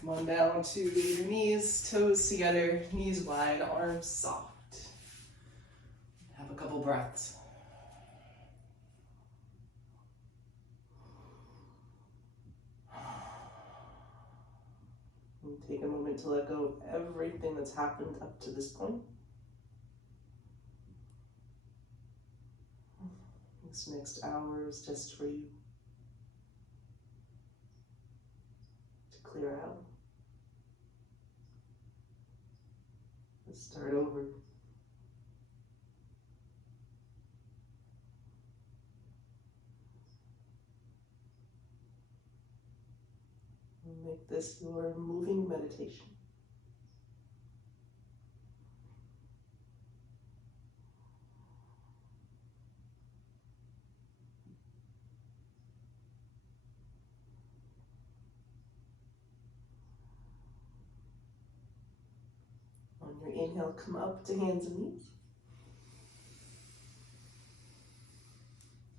Come on down to your knees, toes together, knees wide, arms soft. Have a couple breaths. And take a moment to let go of everything that's happened up to this point. This next hour is just for you to clear out. Let's start over. And make this your moving meditation. On your inhale, come up to hands and knees.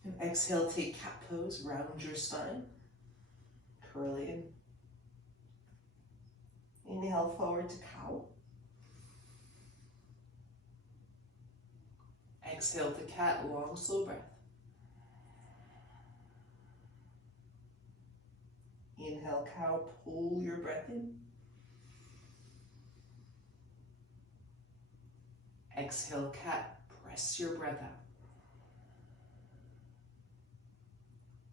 And exhale, take cat pose, round your spine. Curl in. Inhale forward to cow. Exhale to cat, long, slow breath. Inhale, cow, pull your breath in. Exhale, cat, press your breath out.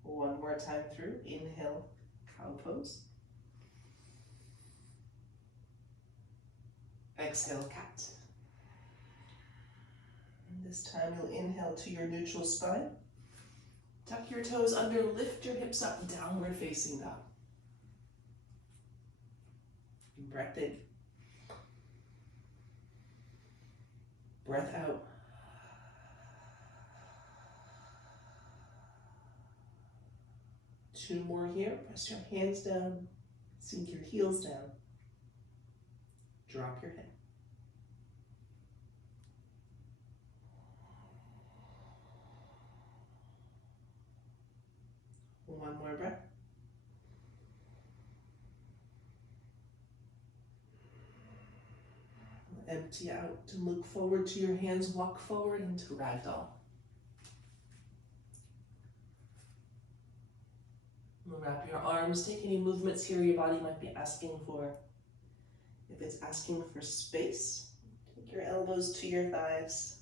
One more time through. Inhale, cow pose. Exhale, cat. And this time you'll inhale to your neutral spine. Tuck your toes under, lift your hips up, downward facing dog. Breath in. Breath out. Two more here. Press your hands down. Sink your heels down. Drop your head. One more breath. Empty out and look forward to your hands. Walk forward into ragdoll. Wrap your arms. Take any movements here your body might be asking for. If it's asking for space, take your elbows to your thighs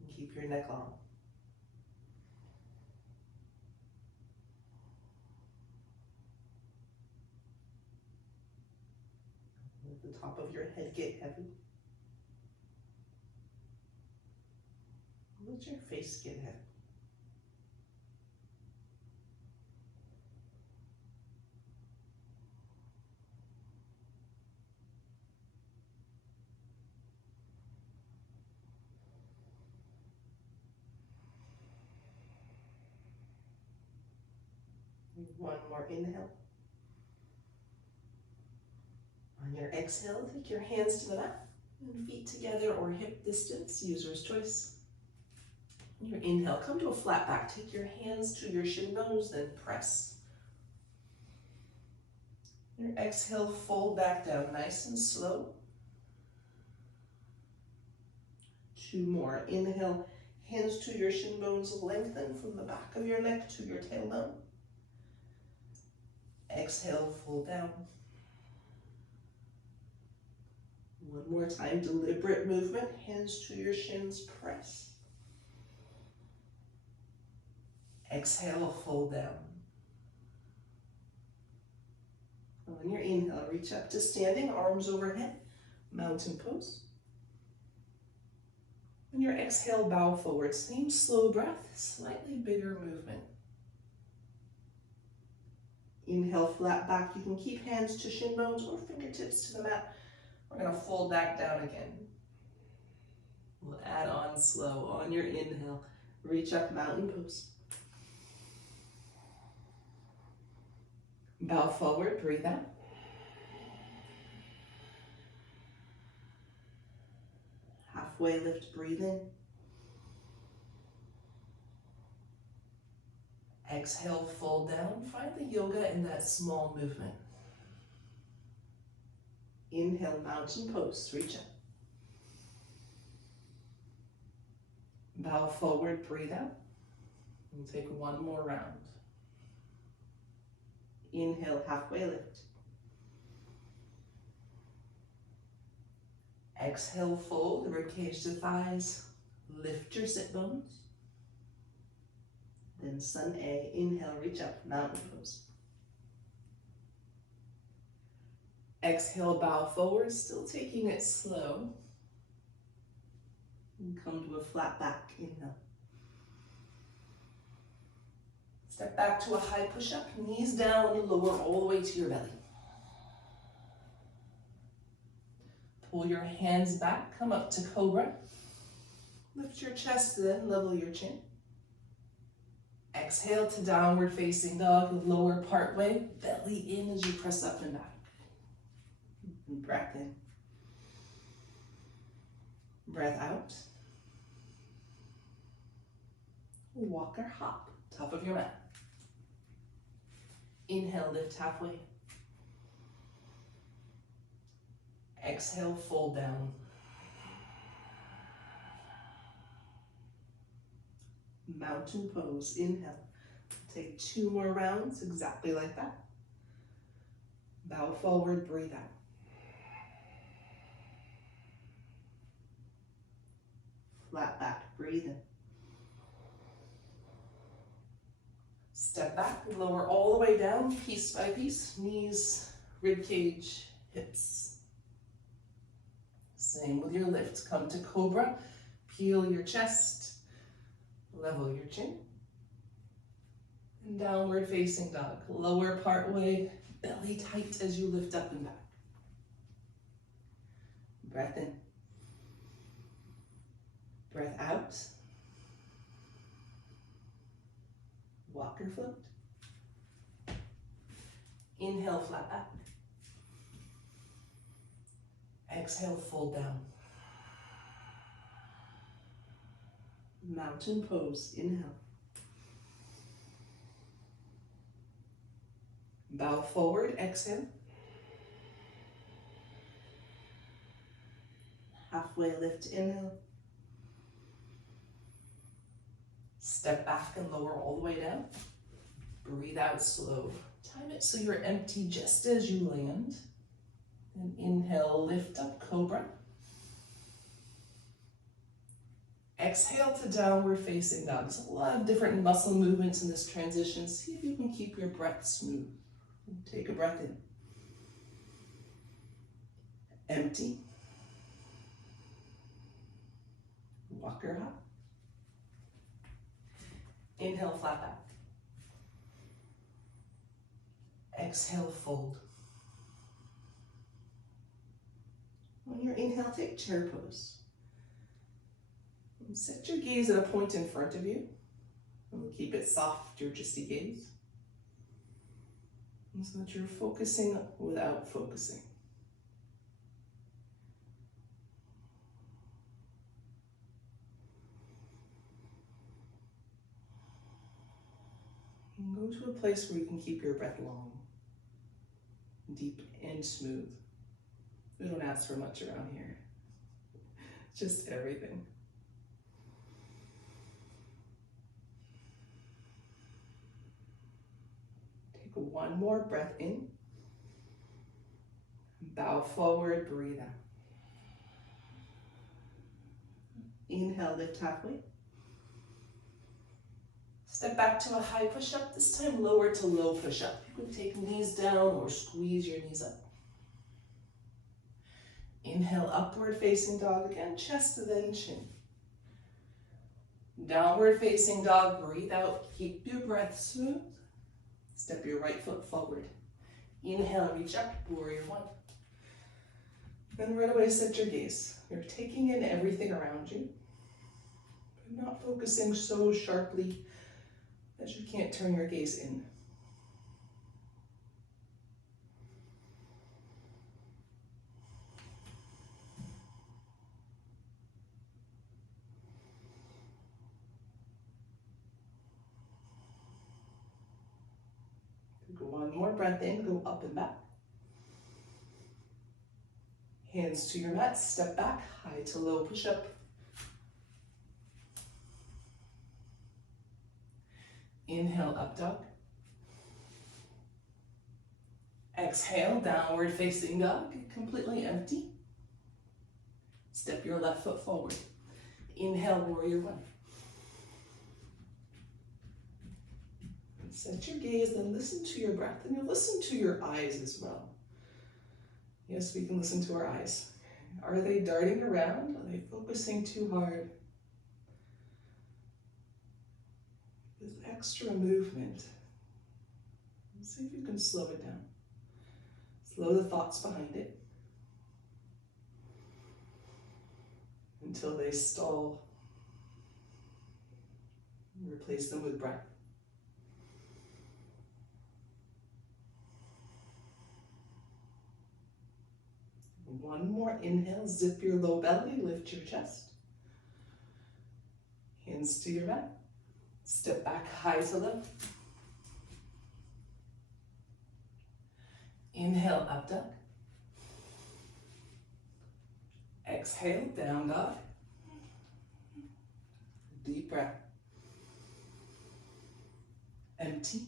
and keep your neck long. Let the top of your head get heavy. Let your face get heavy. One more inhale. On your exhale, take your hands to the mat and feet together or hip distance, user's choice. On your inhale, come to a flat back. Take your hands to your shin bones, then press. Your exhale, fold back down nice and slow. Two more. Inhale, hands to your shin bones, lengthen from the back of your neck to your tailbone. Exhale, fold down. One more time, deliberate movement, hands to your shins, press. Exhale, fold down. On your inhale, reach up to standing, arms overhead, mountain pose. On your exhale, bow forward, same slow breath, slightly bigger movement. Inhale, flat back. You can keep hands to shin bones or fingertips to the mat. We're gonna fold back down again. We'll add on slow. On your inhale, reach up, mountain pose. Bow forward, breathe out. Halfway lift, breathe in. Exhale, fold down. Find the yoga in that small movement. Inhale, mountain pose, reach up. Bow forward, breathe out. And take one more round. Inhale, halfway lift. Exhale, fold the ribcage to thighs. Lift your sit bones. Then sun A, inhale, reach up, mountain pose. Exhale, bow forward, still taking it slow. And come to a flat back, inhale. Step back to a high push-up, knees down and lower all the way to your belly. Pull your hands back, come up to cobra. Lift your chest, then level your chin. Exhale to downward facing dog, lower part way, belly in as you press up and back. And breath in. Breath out. Walk or hop, top of your mat. Inhale, lift halfway. Exhale, fold down. Mountain pose, inhale. Take 2 more rounds, exactly like that. Bow forward, breathe out. Flat back, breathe in. Step back, lower all the way down, piece by piece, knees, rib cage, hips. Same with your lift. Come to cobra, peel your chest, level your chin. And downward facing dog. Lower part way, belly tight as you lift up and back. Breath in. Breath out. Walk or float. Inhale, flat back. Exhale, fold down. Mountain pose, inhale. Bow forward, exhale. Halfway lift, inhale. Step back and lower all the way down. Breathe out slow. Time it so you're empty just as you land. And inhale, lift up, cobra. Exhale to downward facing dog. There's a lot of different muscle movements in this transition. See if you can keep your breath smooth. Take a breath in. Empty. Walk or hop. Inhale, flat back. Exhale, fold. On your inhale, take chair pose. And set your gaze at a point in front of you. And keep it soft, your just gaze. And so that you're focusing without focusing. And go to a place where you can keep your breath long, deep, and smooth. We don't ask for much around here. Just everything. Take one more breath in. Bow forward, breathe out. Inhale, lift halfway. Step back to a high push-up, this time lower to low push-up. You can take knees down or squeeze your knees up. Inhale, upward facing dog again, chest then chin. Downward facing dog, breathe out, keep your breath smooth. Step your right foot forward. Inhale, reach up, warrior one. Then right away set your gaze. You're taking in everything around you, but not focusing so sharply that you can't turn your gaze in. One more breath in, go up and back. Hands to your mat, step back, high to low push-up. Inhale, up dog. Exhale, downward facing dog, completely empty. Step your left foot forward. Inhale, warrior one. Set your gaze, then listen to your breath, and you'll listen to your eyes as well. Yes, we can listen to our eyes. Are they darting around? Are they focusing too hard? With extra movement, see if you can slow it down. Slow the thoughts behind it until they stall. Replace them with breath. One more inhale, zip your low belly, lift your chest. Hands to your mat. Step back high to low. Inhale, up dog. Exhale, down dog. Deep breath. Empty.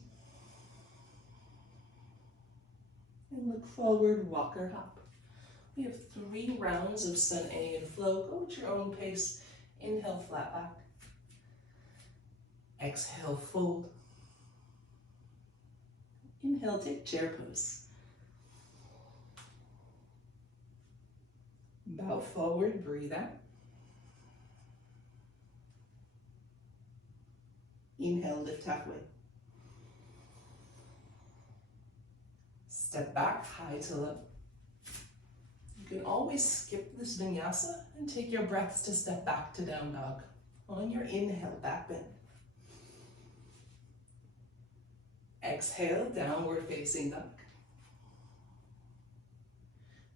And look forward, walk or hop. We have 3 rounds of Sun A and flow. Go at your own pace. Inhale, flat back. Exhale, fold. Inhale, take chair pose. Bow forward, breathe out. Inhale, lift halfway. Step back, high to low. You can always skip this vinyasa and take your breaths to step back to down dog. On your inhale, back bend. Exhale, downward facing dog.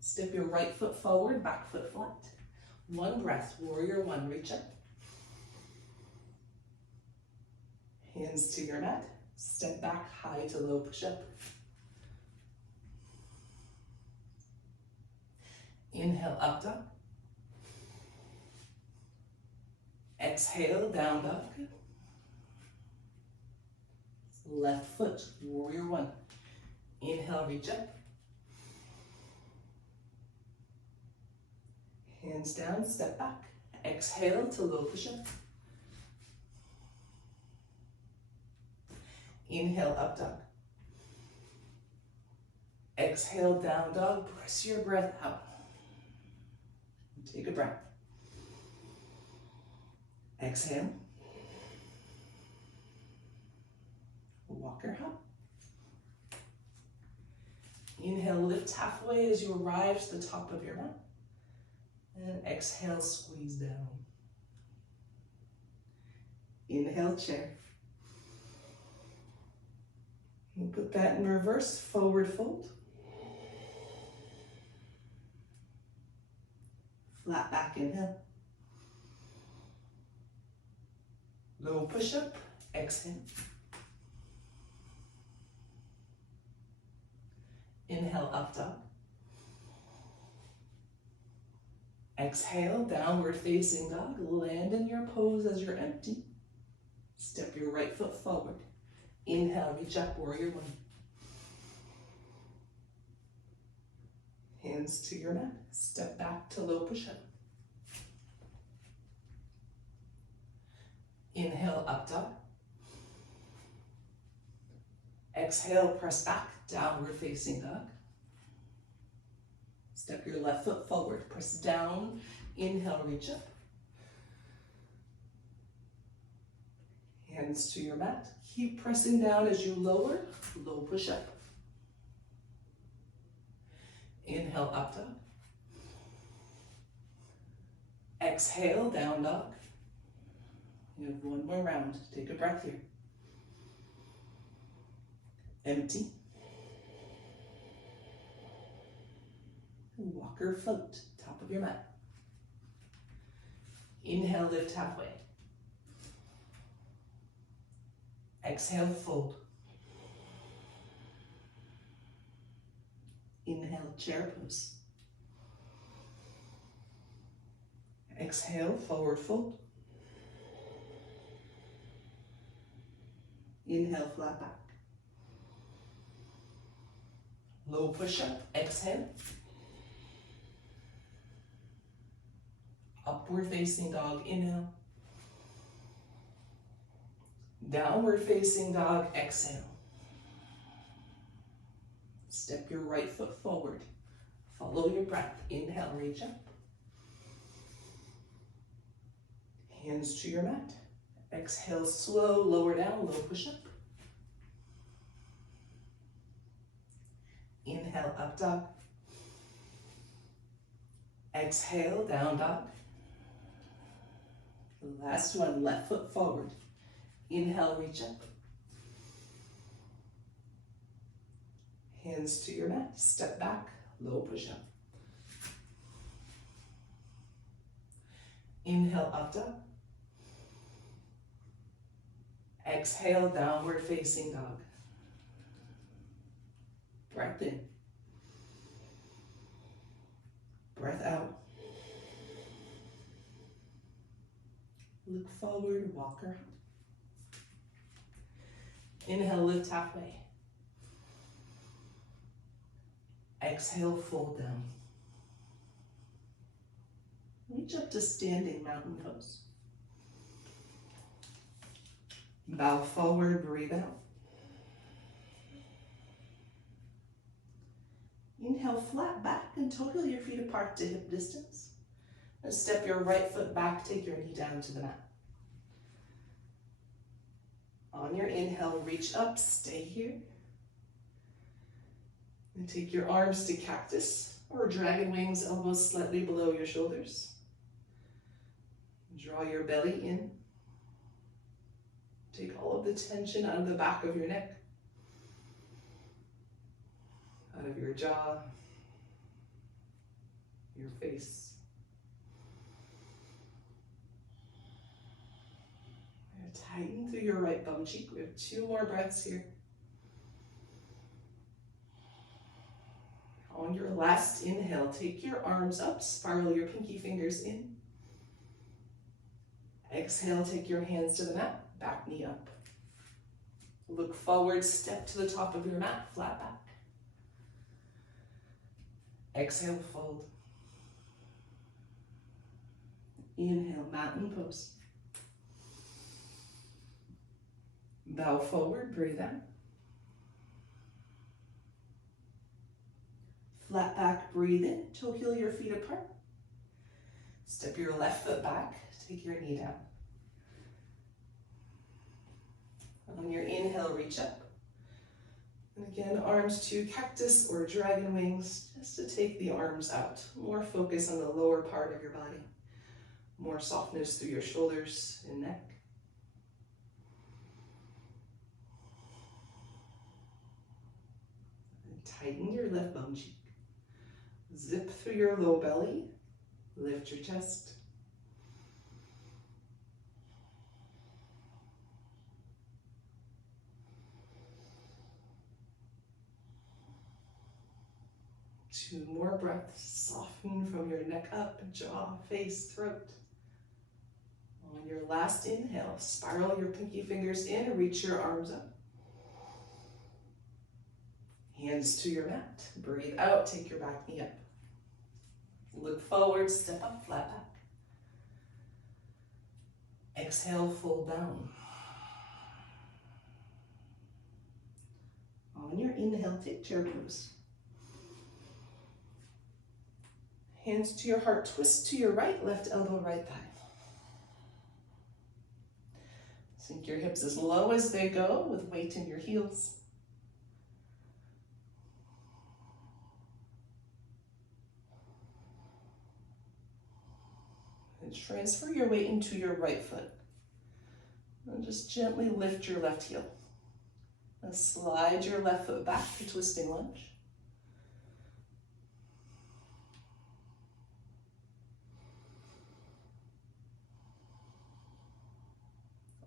Step your right foot forward, back foot flat. One breath, warrior one, reach up. Hands to your mat, step back, high to low push up. Inhale, up dog. Exhale, down dog. Left foot, warrior one. Inhale, reach up. Hands down, step back. Exhale to low push up. Inhale, up dog. Exhale, down dog. Press your breath out. Take a breath. Exhale. Walker hop. Inhale, lift halfway as you arrive to the top of your mat. And exhale, squeeze down. Inhale, chair. We'll put that in reverse, forward fold. Flat back, inhale. Low push up, exhale. Inhale, up dog. Exhale, downward facing dog. Land in your pose as you're empty. Step your right foot forward. Inhale, reach up, warrior one. Hands to your mat. Step back to low push up. Inhale, up dog. Exhale, press back, downward facing dog. Step your left foot forward, press down, inhale, reach up. Hands to your mat. Keep pressing down as you lower, low push up. Inhale, up dog. Exhale, down dog. You have one more round. Take a breath here. Empty. Walker float, top of your mat. Inhale, lift halfway. Exhale, fold. Inhale, chair pose. Exhale, forward fold. Inhale, flat back. Low push-up, exhale. Upward facing dog, inhale. Downward facing dog, exhale. Step your right foot forward. Follow your breath. Inhale, reach up. Hands to your mat. Exhale, slow, lower down, low push-up. Inhale, up dog. Exhale, down dog. Last one, left foot forward. Inhale, reach up. Hands to your mat, step back, low push-up. Inhale, up dog. Exhale, downward facing dog. Breath in. Breath out. Look forward, walk around. Inhale, lift halfway. Exhale, fold down. Reach up to standing mountain pose. Bow forward, breathe out. Inhale, flat back and total your feet apart to hip distance. And step your right foot back, take your knee down to the mat. On your inhale, reach up, stay here. And take your arms to cactus or dragon wings, elbows slightly below your shoulders. Draw your belly in. Take all of the tension out of the back of your neck, out of your jaw, your face. Tighten through your right bum cheek. We have 2 more breaths here. On your last inhale, take your arms up, spiral your pinky fingers in. Exhale, take your hands to the mat, back knee up. Look forward, step to the top of your mat, flat back. Exhale, fold. Inhale, mountain pose. Bow forward, breathe out. Flat back, breathe in, toe heel your feet apart. Step your left foot back, take your knee down. On your inhale, reach up. And again, arms to cactus or dragon wings, just to take the arms out. More focus on the lower part of your body. More softness through your shoulders and neck. And tighten your left bum cheek. Zip through your low belly, lift your chest. Two more breaths, soften from your neck up, jaw, face, throat. On your last inhale, spiral your pinky fingers in, reach your arms up. Hands to your mat, breathe out, take your back knee up. Look forward, step up, flat back. Exhale, fold down. On your inhale, take chair pose. Hands to your heart, twist to your right, left elbow, right thigh. Sink your hips as low as they go with weight in your heels. And transfer your weight into your right foot. And just gently lift your left heel. Now slide your left foot back to twisting lunge.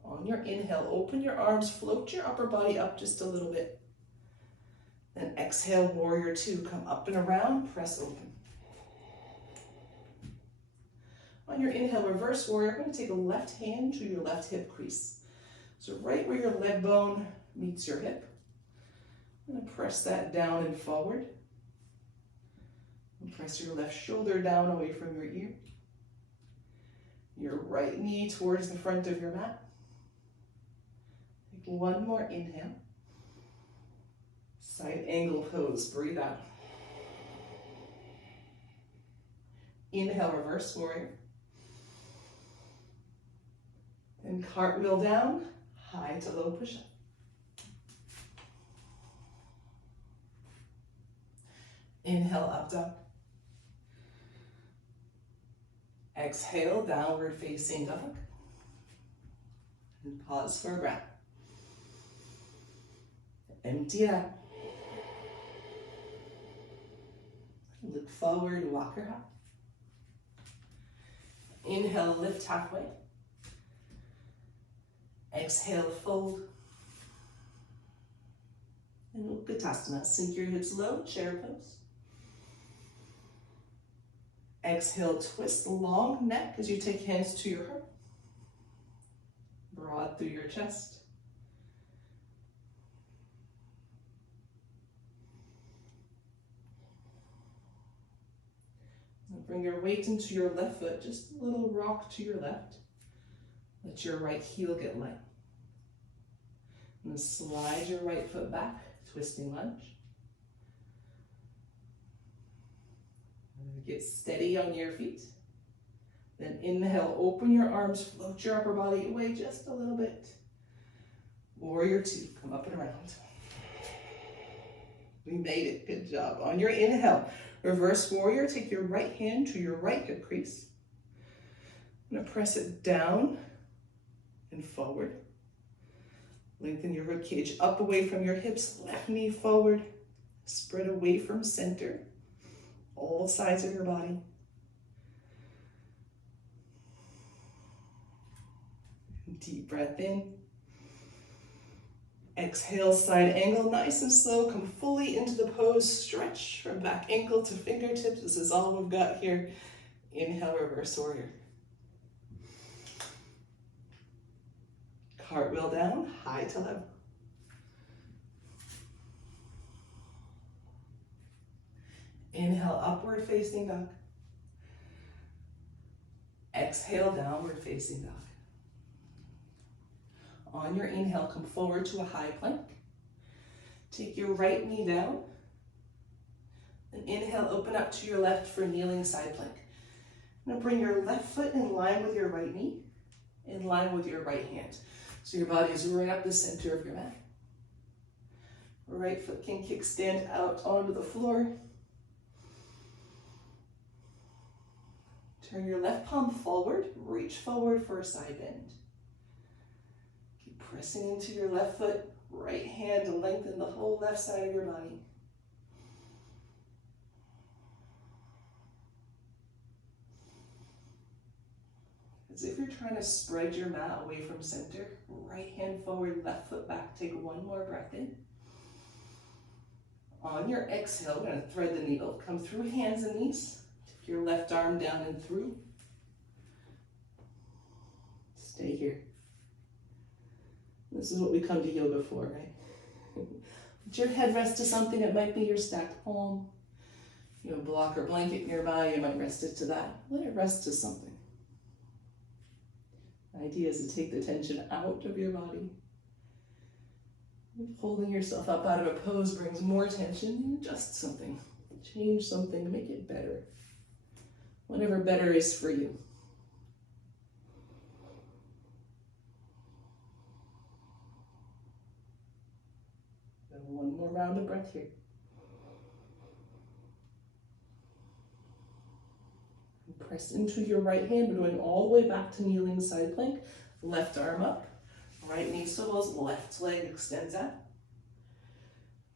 On your inhale, open your arms, float your upper body up just a little bit. Then exhale, warrior 2. Come up and around, press open. On your inhale, reverse warrior, I'm going to take a left hand to your left hip crease. So right where your leg bone meets your hip, I'm going to press that down and forward. And press your left shoulder down away from your ear. Your right knee towards the front of your mat. Take one more inhale. Side angle pose, breathe out. Inhale, reverse warrior. Then cartwheel down, high to low push-up. Inhale, up dog. Exhale, downward facing dog. And pause for a breath. Empty it out. Look forward, walk her up. Inhale, lift halfway. Exhale, fold. And Utkatasana, sink your hips low, chair pose. Exhale, twist long neck as you take hands to your heart. Broad through your chest. And bring your weight into your left foot, just a little rock to your left. Let your right heel get light. And then slide your right foot back, twisting lunge. Get steady on your feet. Then inhale, open your arms, float your upper body away just a little bit. Warrior two, come up and around. We made it, good job. On your inhale, reverse warrior, take your right hand to your right hip crease. I'm gonna press it down and forward. Lengthen your rib cage up away from your hips, left knee forward, spread away from center. All sides of your body. Deep breath in. Exhale, side angle, nice and slow. Come fully into the pose. Stretch from back ankle to fingertips. This is all we've got here. Inhale, reverse warrior. Cartwheel down, high to level. Inhale, upward facing dog. Exhale, downward facing dog. On your inhale, come forward to a high plank. Take your right knee down. And inhale, open up to your left for kneeling side plank. Now bring your left foot in line with your right knee, in line with your right hand. So your body is right up the center of your mat. Right foot can kickstand out onto the floor. Turn your left palm forward, reach forward for a side bend. Keep pressing into your left foot, right hand to lengthen the whole left side of your body. As if you're trying to spread your mat away from center, right hand forward, left foot back. Take one more breath in. On your exhale, we're going to thread the needle. Come through hands and knees. Take your left arm down and through. Stay here. This is what we come to yoga for, right? Put your head rest to something. It might be your stacked palm. You have a block or blanket nearby. You might rest it to that. Let it rest to something. The idea is to take the tension out of your body. Holding yourself up out of a pose brings more tension. Adjust something. Change something. Make it better. Whatever better is for you. One more round of breath here. Press into your right hand. We're going all the way back to kneeling side plank. Left arm up. Right knee swivels. Left leg extends out.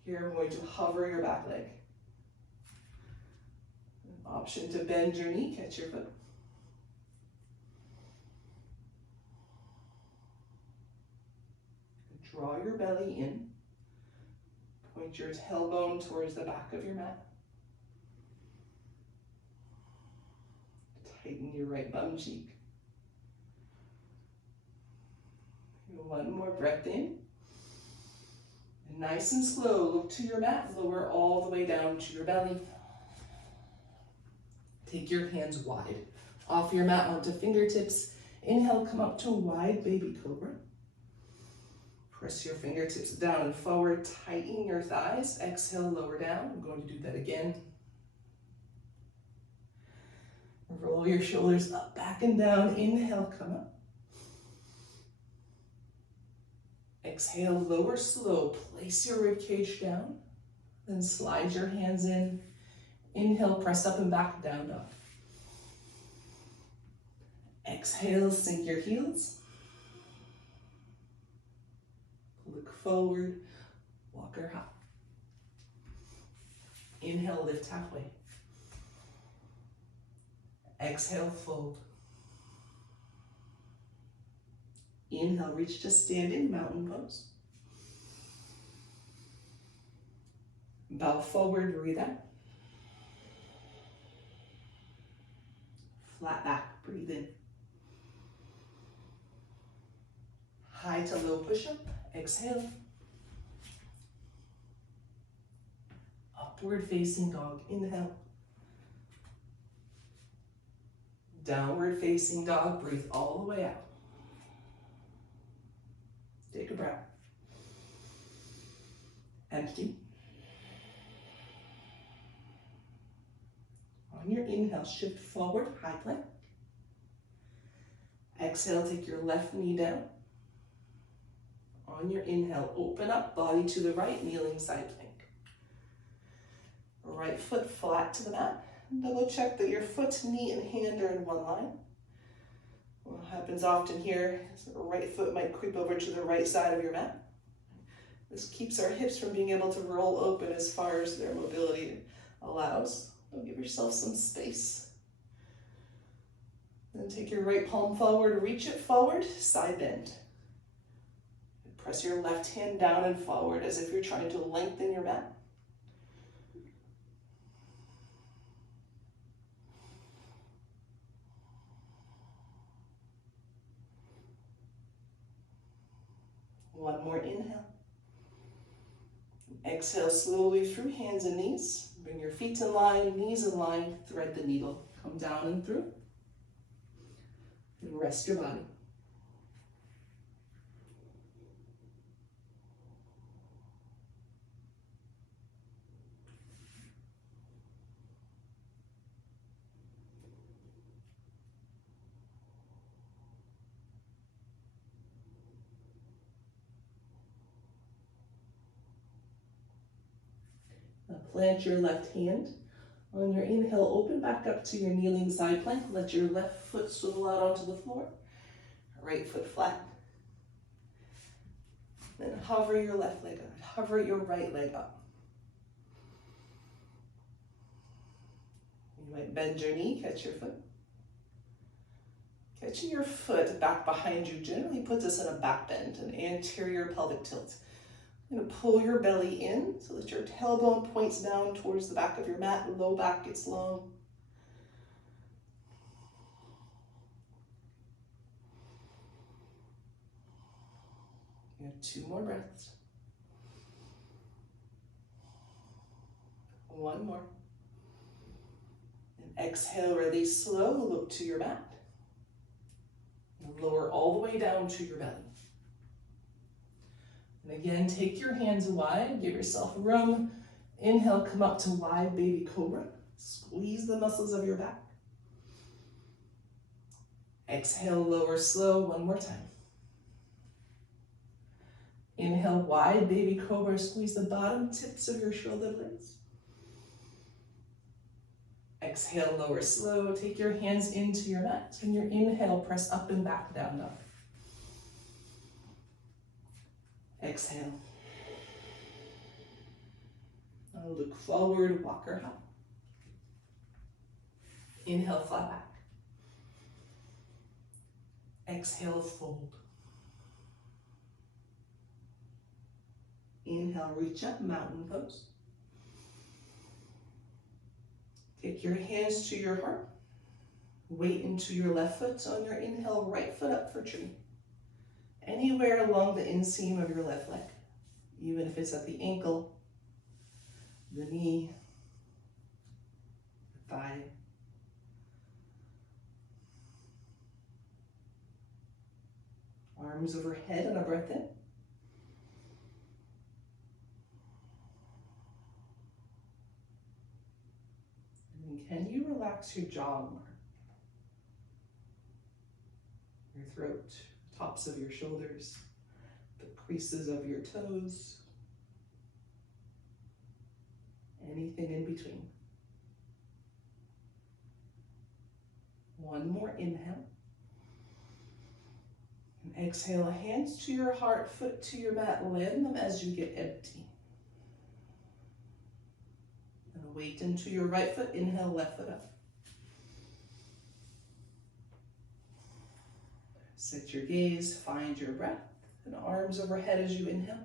Here I'm going to hover your back leg. An option to bend your knee. Catch your foot. Draw your belly in. Point your tailbone towards the back of your mat. Tighten your right bum cheek. One more breath in. And nice and slow, look to your mat, lower all the way down to your belly. Take your hands wide off your mat onto fingertips. Inhale, come up to wide baby cobra. Press your fingertips down and forward, tighten your thighs. Exhale, lower down. I'm going to do that again. Roll your shoulders up, back and down. Inhale, come up. Exhale, lower slow. Place your ribcage down. Then slide your hands in. Inhale, press up and back, down, dog. Exhale, sink your heels. Look forward, walker hop. Inhale, lift halfway. Exhale, fold. Inhale, reach to standing mountain pose. Bow forward, breathe out. Flat back, breathe in. High to low push-up, exhale. Upward facing dog, inhale. Downward facing dog, breathe all the way out. Take a breath. Empty. On your inhale, shift forward, high plank. Exhale, take your left knee down. On your inhale, open up, body to the right, kneeling side plank. Right foot flat to the mat. Double check that your foot, knee, and hand are in one line. What happens often here is the right foot might creep over to the right side of your mat. This keeps our hips from being able to roll open as far as their mobility allows. So give yourself some space. Then take your right palm forward, reach it forward, side bend. Press your left hand down and forward as if you're trying to lengthen your mat. One more inhale. Exhale slowly through hands and knees. Bring your feet in line, knees in line, thread the needle. Come down and through. And rest your body. Now plant your left hand. On your inhale, open back up to your kneeling side plank. Let your left foot swivel out onto the floor. Right foot flat. Then hover your left leg up. Hover your right leg up. You might bend your knee, catch your foot. Catching your foot back behind you generally puts us in a back bend, an anterior pelvic tilt. You're going to pull your belly in so that your tailbone points down towards the back of your mat, low back gets long. You have 2 more breaths. One more. And exhale, release slow, look to your mat. And lower all the way down to your belly. And again, take your hands wide, give yourself room. Inhale, come up to wide baby cobra. Squeeze the muscles of your back. Exhale, lower slow, one more time. Inhale, wide baby cobra, squeeze the bottom tips of your shoulder blades. Exhale, lower slow, take your hands into your mat. And your inhale, press up and back, down dog. Exhale. Now look forward, walker hop. Inhale, flat back. Exhale, fold. Inhale, reach up, mountain pose. Take your hands to your heart. Weight into your left foot. On your inhale, right foot up for tree. Anywhere along the inseam of your left leg, even if it's at the ankle, the knee, the thigh. Arms overhead on a breath in. And can you relax your jaw more? Your throat, tops of your shoulders, the creases of your toes, anything in between. One more inhale. And exhale, hands to your heart, foot to your mat, land them as you get empty. And weight into your right foot, inhale, left foot up. Set your gaze, find your breath, and arms overhead as you inhale.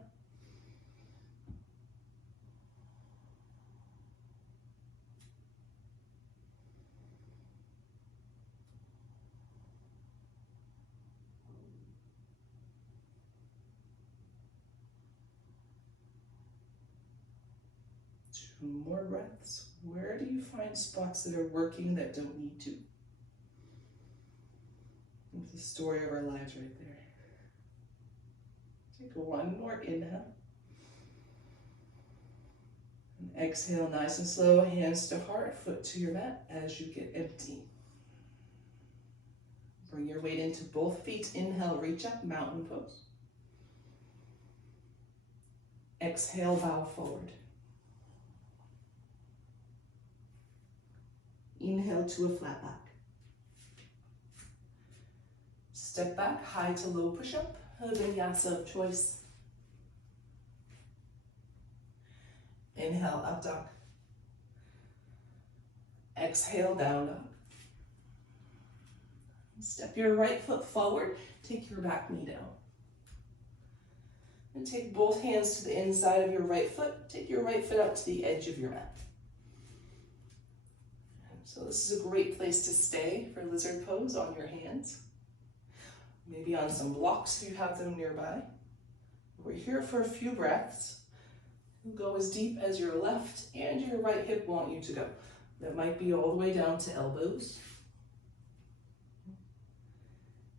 Two more breaths. Where do you find spots that are working that don't need to? It's the story of our lives right there. Take one more inhale. And exhale nice and slow, hands to heart, foot to your mat as you get empty. Bring your weight into both feet. Inhale, reach up, mountain pose. Exhale, bow forward. Inhale to a flat back. Step back, high to low push-up, a vinyasa of choice. Inhale, up dog. Exhale, down dog. Step your right foot forward, take your back knee down. And take both hands to the inside of your right foot, take your right foot out to the edge of your mat. So this is a great place to stay for lizard pose on your hands. Maybe on some blocks if you have them nearby. We're here for a few breaths. You'll go as deep as your left and your right hip want you to go. That might be all the way down to elbows.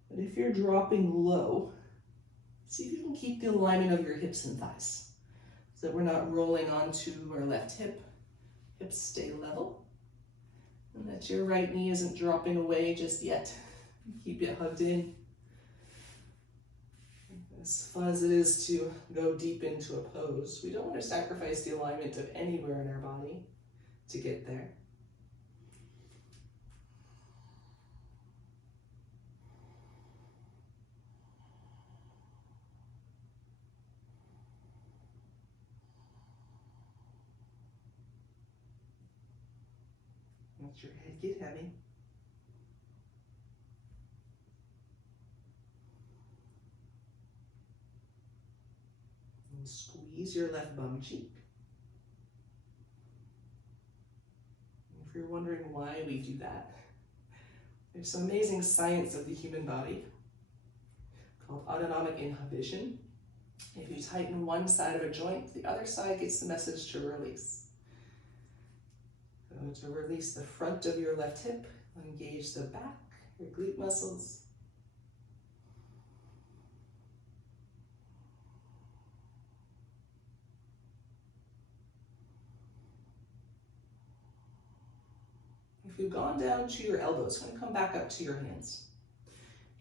But if you're dropping low, see if you can keep the alignment of your hips and thighs so that we're not rolling onto our left hip. Hips stay level. And that your right knee isn't dropping away just yet. Keep it hugged in. As fun as it is to go deep into a pose, we don't want to sacrifice the alignment of anywhere in our body to get there. Let your head get heavy. And squeeze your left bum cheek. If you're wondering why we do that, there's some amazing science of the human body called autonomic inhibition. If you tighten one side of a joint, the other side gets the message to release. So to release the front of your left hip, engage the back, your glute muscles. If you've gone down to your elbows, going to come back up to your hands.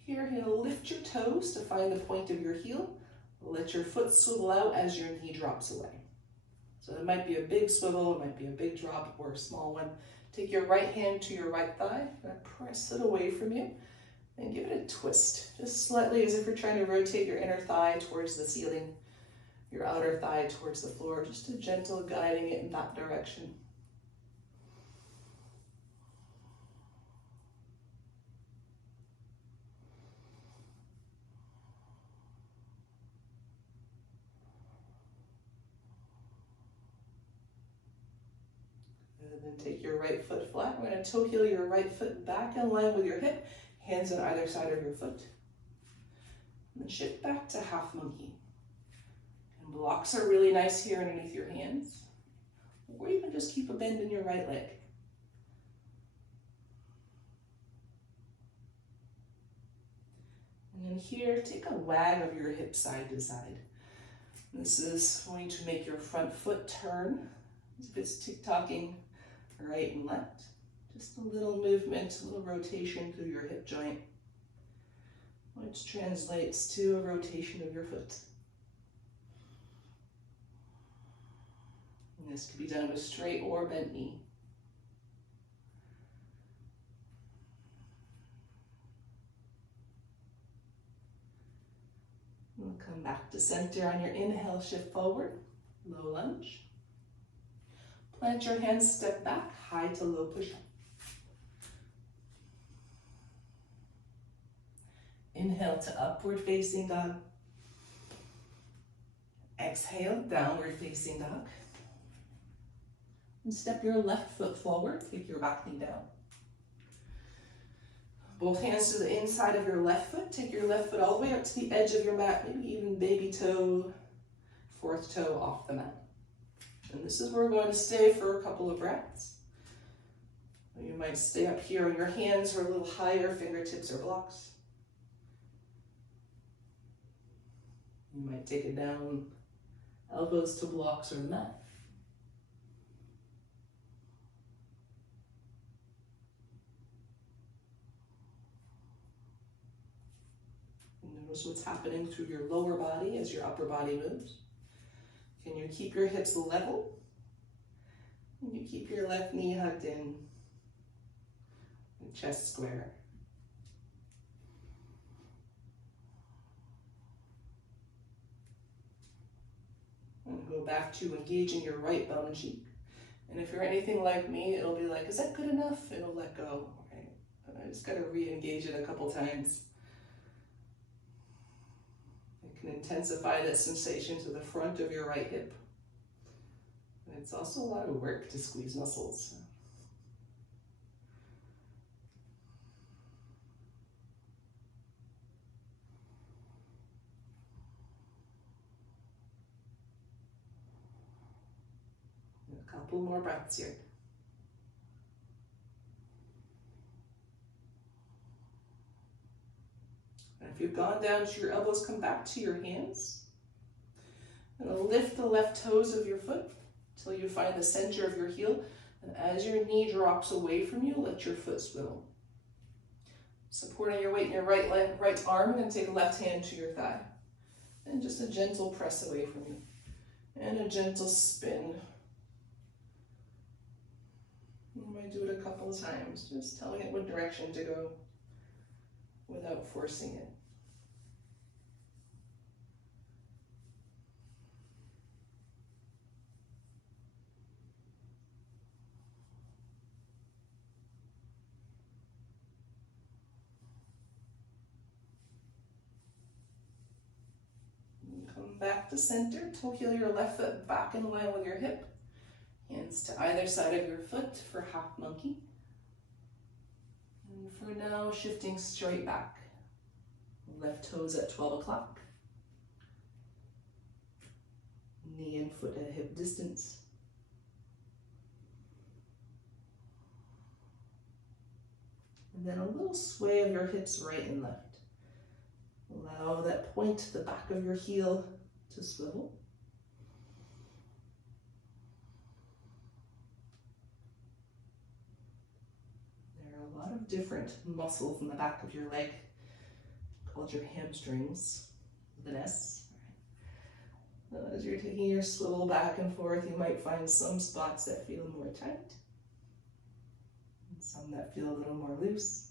Here, you're going to lift your toes to find the point of your heel. Let your foot swivel out as your knee drops away. So it might be a big swivel, it might be a big drop or a small one. Take your right hand to your right thigh, press it away from you, and give it a twist. Just slightly as if you're trying to rotate your inner thigh towards the ceiling, your outer thigh towards the floor, just a gentle guiding it in that direction. And then take your right foot flat. We're going to toe heel your right foot back in line with your hip, hands on either side of your foot. And then shift back to half monkey. And blocks are really nice here underneath your hands. Or you can just keep a bend in your right leg. And then here, take a wag of your hip side to side. This is going to make your front foot turn, as if it's tick-tocking right and left. Just a little movement, a little rotation through your hip joint, which translates to a rotation of your foot. And this can be done with straight or bent knee. We'll come back to center on your inhale, shift forward, low lunge. Plant your hands, step back, high to low push-up. Inhale to upward facing dog. Exhale, downward facing dog. And step your left foot forward, take your back knee down. Both hands to the inside of your left foot. Take your left foot all the way up to the edge of your mat, maybe even baby toe, fourth toe off the mat. And this is where we're going to stay for a couple of breaths. You might stay up here on your hands or a little higher, fingertips or blocks. You might take it down, elbows to blocks or the mat. Notice what's happening through your lower body as your upper body moves. Can you keep your hips level? Can you keep your left knee hugged in? And chest square. And go back to engaging your right bum cheek. And if you're anything like me, it'll be like, is that good enough? It'll let go. Right? I just got to re-engage it a couple times. Can intensify that sensation to the front of your right hip. And it's also a lot of work to squeeze muscles. A couple more breaths here. If you've gone down to your elbows, come back to your hands. And lift the left toes of your foot until you find the center of your heel. And as your knee drops away from you, let your foot swivel. Supporting your weight in your right arm, and take a left hand to your thigh. And just a gentle press away from you. And a gentle spin. You might do it a couple of times, just telling it what direction to go without forcing it. Come back to center, toe heel your left foot back in line with your hip. Hands to either side of your foot for half monkey. And for now, shifting straight back. Left toes at 12 o'clock. Knee and foot at hip distance. And then a little sway of your hips right and left. Allow that point to the back of your heel to swivel. There are a lot of different muscles in the back of your leg, called your hamstrings, with an S. As you're taking your swivel back and forth, you might find some spots that feel more tight, and some that feel a little more loose.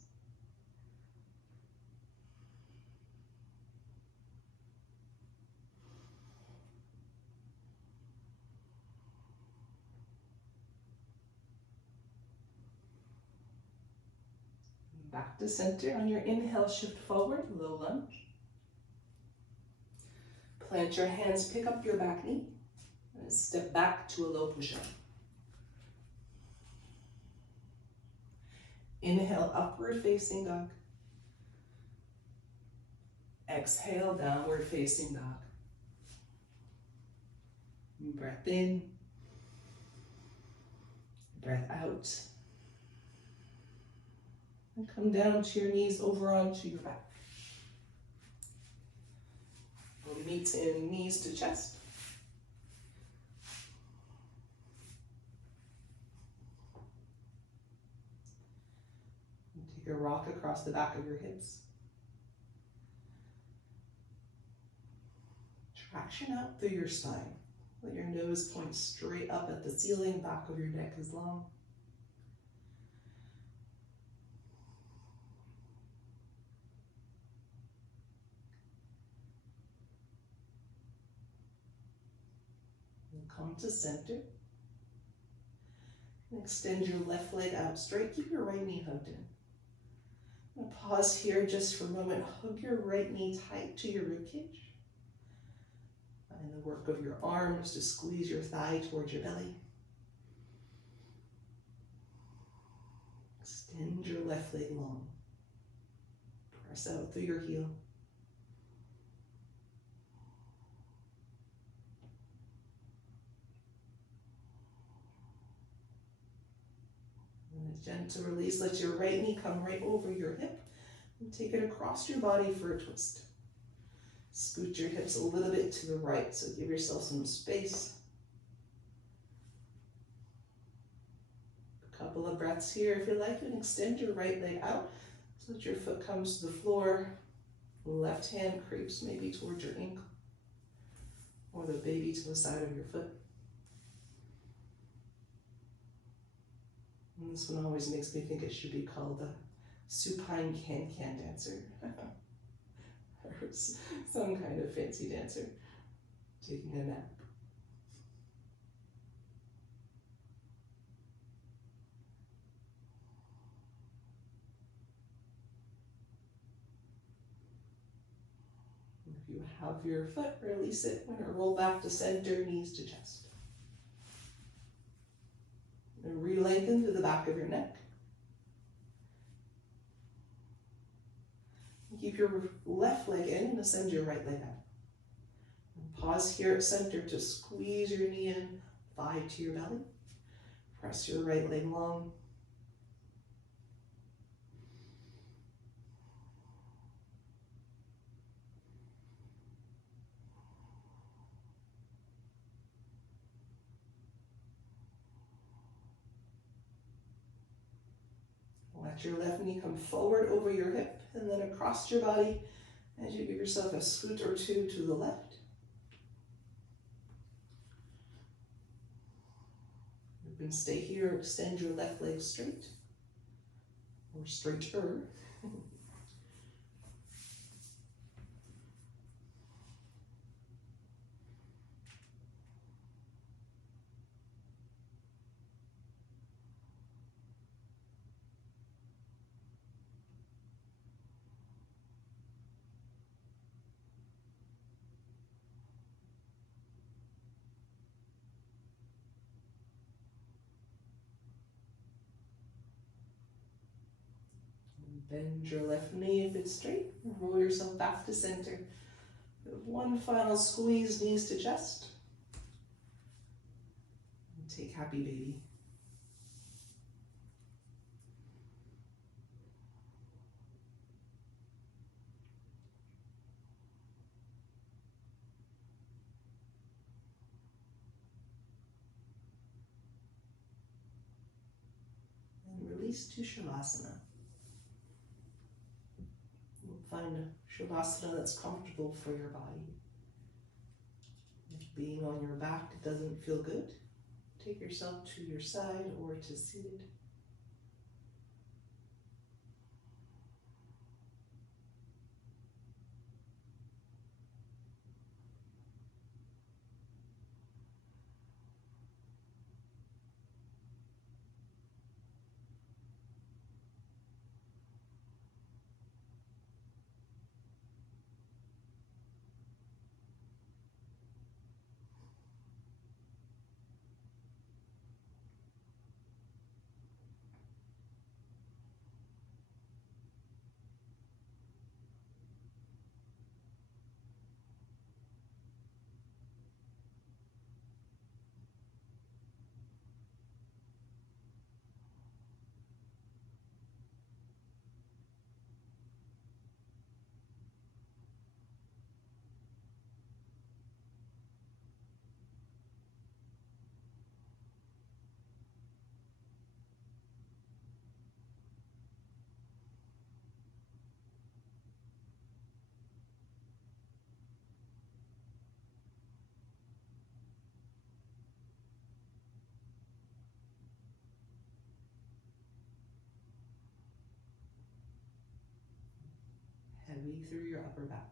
Back to center. On your inhale, shift forward, low lunge. Plant your hands, pick up your back knee, and step back to a low push-up. Inhale, upward facing dog. Exhale, downward facing dog. Breath in, breath out. And come down to your knees, over onto your back. We'll meet in knees to chest. And take a rock across the back of your hips. Traction out through your spine. Let your nose point straight up at the ceiling, back of your neck is long. And come to center. And extend your left leg out straight. Keep your right knee hugged in. And pause here just for a moment. Hug your right knee tight to your ribcage. And the work of your arms to squeeze your thigh towards your belly. Extend your left leg long. Press out through your heel. And a gentle release. Let your right knee come right over your hip. And take it across your body for a twist. Scoot your hips a little bit to the right, so give yourself some space. A couple of breaths here if you like, and extend your right leg out so that your foot comes to the floor. Left hand creeps maybe towards your ankle, or the baby to the side of your foot. And this one always makes me think it should be called the supine can-can dancer. Or some kind of fancy dancer taking a nap. If you have your foot, release it. We're going to roll back to center, knees to chest. And re-lengthen through the back of your neck. Keep your left leg in and ascend your right leg out. And pause here at center to squeeze your knee in, thigh to your belly. Press your right leg long. Let your left knee come forward over your hip and then across your body as you give yourself a scoot or two to the left. You can stay here, extend your left leg straight or straighter. Bend your left knee if it's straight. Roll yourself back to center. One final squeeze, knees to chest. And take happy baby. And release to Shavasana. Find a Shavasana that's comfortable for your body. If being on your back doesn't feel good, take yourself to your side or to seated. heavy through your upper back.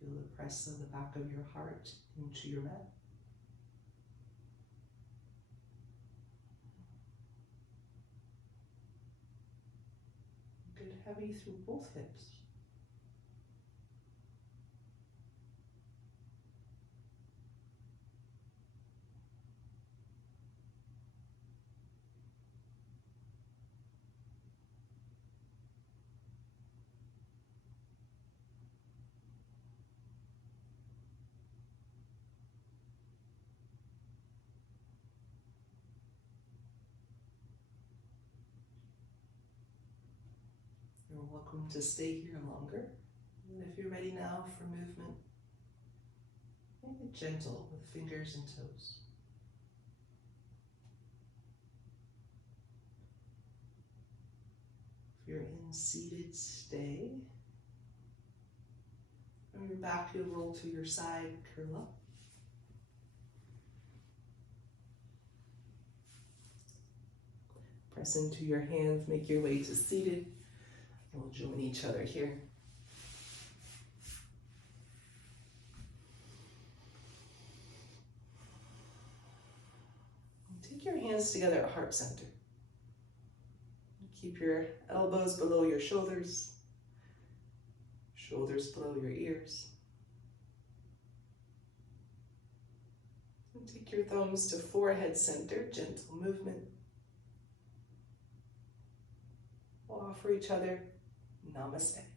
Feel the press of the back of your heart into your mat. Good, heavy through both hips. You're welcome to stay here longer. And if you're ready now for movement, make it gentle with fingers and toes. If you're in seated, stay. From your back, you'll roll to your side, curl up. Press into your hands, make your way to seated. We'll join each other here. Take your hands together at heart center. Keep your elbows below your shoulders, shoulders below your ears. And take your thumbs to forehead center, gentle movement. We'll offer each other Namaste.